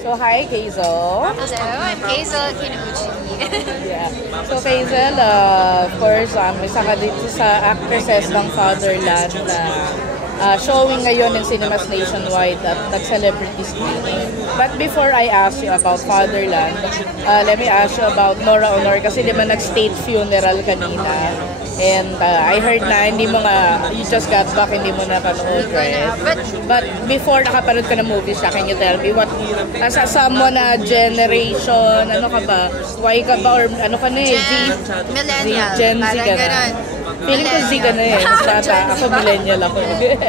So, hi, Keizo. Hello, I'm Hazel Kinuchi. Yeah. So, Keizel, of course, isa ka dito sa actresses ng Fatherland na showing ngayon in cinemas nationwide at nag-celebrity screening. But before I ask you about Fatherland, let me ask you about Nora Honor kasi di ba nag-state funeral kanina? And I heard na hindi mo nga, you just got back, hindi mo na panood, right? But before nakapanood ka ng movies siya, can you tell me what, sa mo na generation, ano ka ba? Y ka ba? Or ano ka na eh? Millennial. Gen Z ka na. Feeling ko Z ka na eh. Mas bata. Ako millennial ako.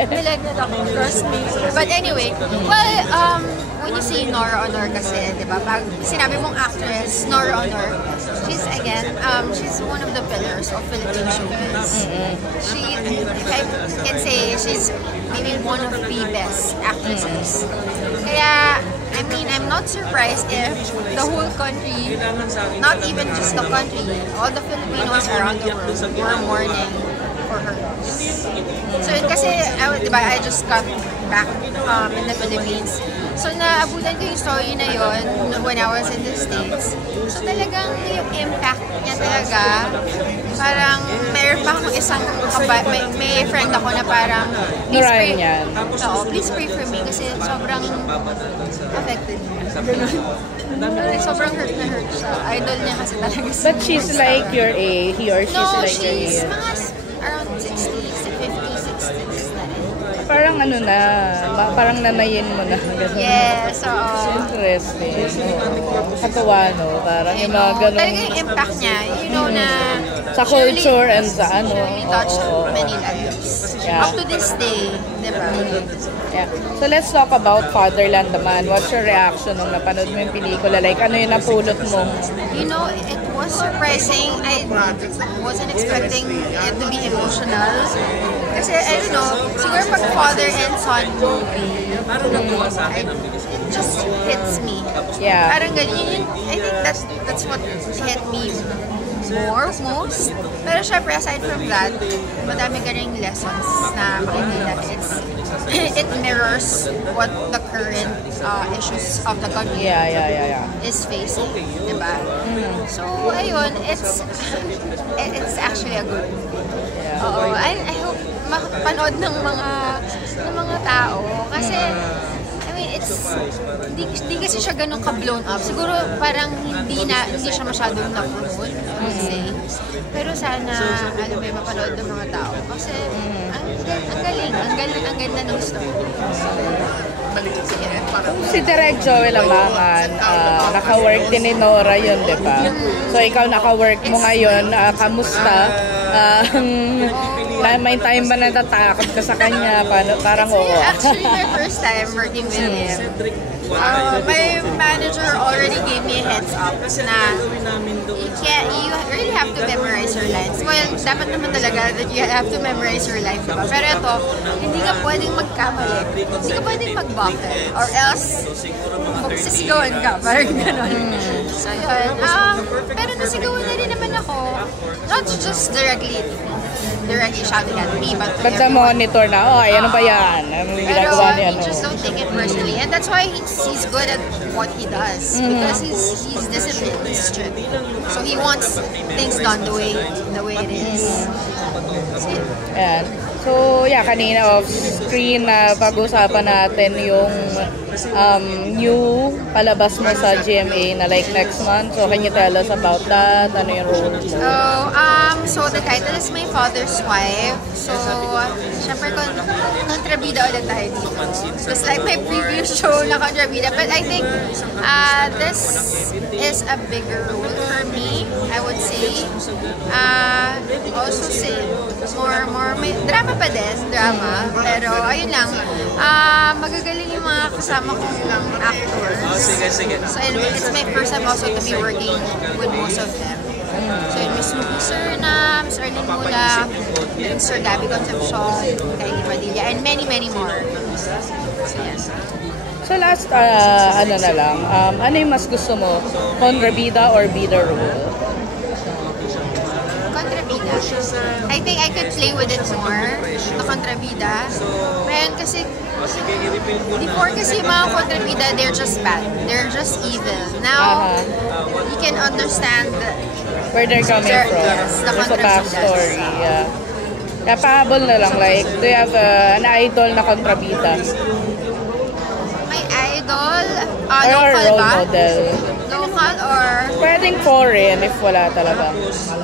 Millennial ako, trust me. But anyway, well, when you say Nora Honor kasi, di ba? Pag sinabi mong actress, Nora Honor, she's one of the pillars of Philippine showbiz. She, if I can say, she's maybe one of the best actresses. Kaya, I mean, I'm not surprised if the whole country, not even just the country, all the Filipinos around the world were mourning for her loss. So yun kasi, diba, I just got back in the Philippines. So naabutan ko yung story na yun when I was in the States. So talagang yung impact niya talaga, parang mayroon pa akong isang may friend ako na parang please pray, please pray for me kasi sobrang affected niya. Sobrang hurt siya. Idol niya kasi talaga. But she's like your age, he or she's like your age? No, she's mga around 60s, 50s, 60s na rin. Parang ano na, parang nanayin mo na. Ganun. Yes, interesting. Katawa, no? Parang yung mga ganun. Talaga yung impact niya, you know na sa culture and sa ano. Surely touched many lives. Yeah. Up to this day, di ba? Yeah. So let's talk about Fatherland naman. What's your reaction nung napanood mo yung pelikula? Like, ano yung napulot mo? You know, it was surprising. I wasn't expecting it to be emotional. Kasi, I don't know, siguro pag father and son movie, it just hits me. Yeah. Parang ganyan, I think that's what hit me most. Pero syempre, aside from that, madami ka ring lessons na makikita. It mirrors what the current issues of the country is facing, diba? So, ayun, it's actually a good movie. Oo, I hope makapanood ng mga tao kasi I mean hindi kasi siya ganun ka-blown up. Siguro parang hindi siya masyadong na-promote, I would say. Pero sana alam mo mapanood ng mga tao kasi ang ganda ng story. Si Direk Joel Amangan, naka-work din ni Nora yun, di ba? So ikaw naka-work mo ngayon, kamusta? May time ba natatakot ka sa kanya? Parang oo. Actually, my first time working with him. My manager already gave me a heads up na you really have to memorize your lines. Well, dapat naman talaga that you have to memorize your lines, diba? Pero ito, hindi ka pwedeng magkamali. Hindi ka pwedeng mag-buckle. Or else, magsisigawan ka. Parang gano'n. So yun. Pero nasigawan na rin naman ako. Not just directly shouting at me, but sa monitor na, ano ba yan? Anong ginagawa niya? Pero just don't take it personally. And that's why he's good at what he does. Because he's disciplined, he's strict. So he wants things done the way it is. That's it. Ayan. So, kanina off-screen na pag-usapan natin yung new palabas mo sa GMA na like next month. So, can you tell us about that? Ano yung role mo? So the title is My Father's Wife. So, syempre kontrabida ulit tayo dito. Just like my previous show na kontrabida. But I think this is a bigger role for me, I would say. Also say more may drama pa din, pero ayun lang, magagaling yung mga kasama kong actors. So it's my first time also to be working with most of them. So yun, Miss Lupi Serna, Miss Arlene Mula, Sir Gabby Concepcion, Kaili Padilla, and many more. So yes. So last, ano na lang, ano yung mas gusto mo? Kontrabida or bida role? Kontrabida. I think I could play with it more, the kontrabida. Ngayon kasi, before kasi yung mga kontrabida, they're just bad. They're just evil. Now, you can understand Where they're coming from. Yes, the There's a backstory. kontrabidas. Yeah. Kaya pahabol na lang, like, do you have an idol na kontrabida? My idol, Or local role ba? model? Local or... Pwedeng foreign if wala talaga.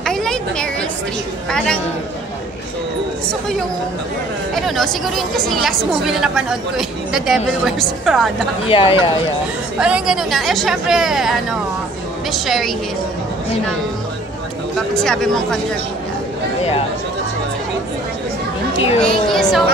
I like Meryl Streep. Parang, gusto ko yung, I don't know, siguro yun kasi last movie na napanood ko eh, The Devil Wears Prada. Yeah. Parang ganun na. Eh, syempre, Miss Sherry Hill. Yun ang, bakit sabi mong kontrabida. Yeah. Thank you. Thank you so much.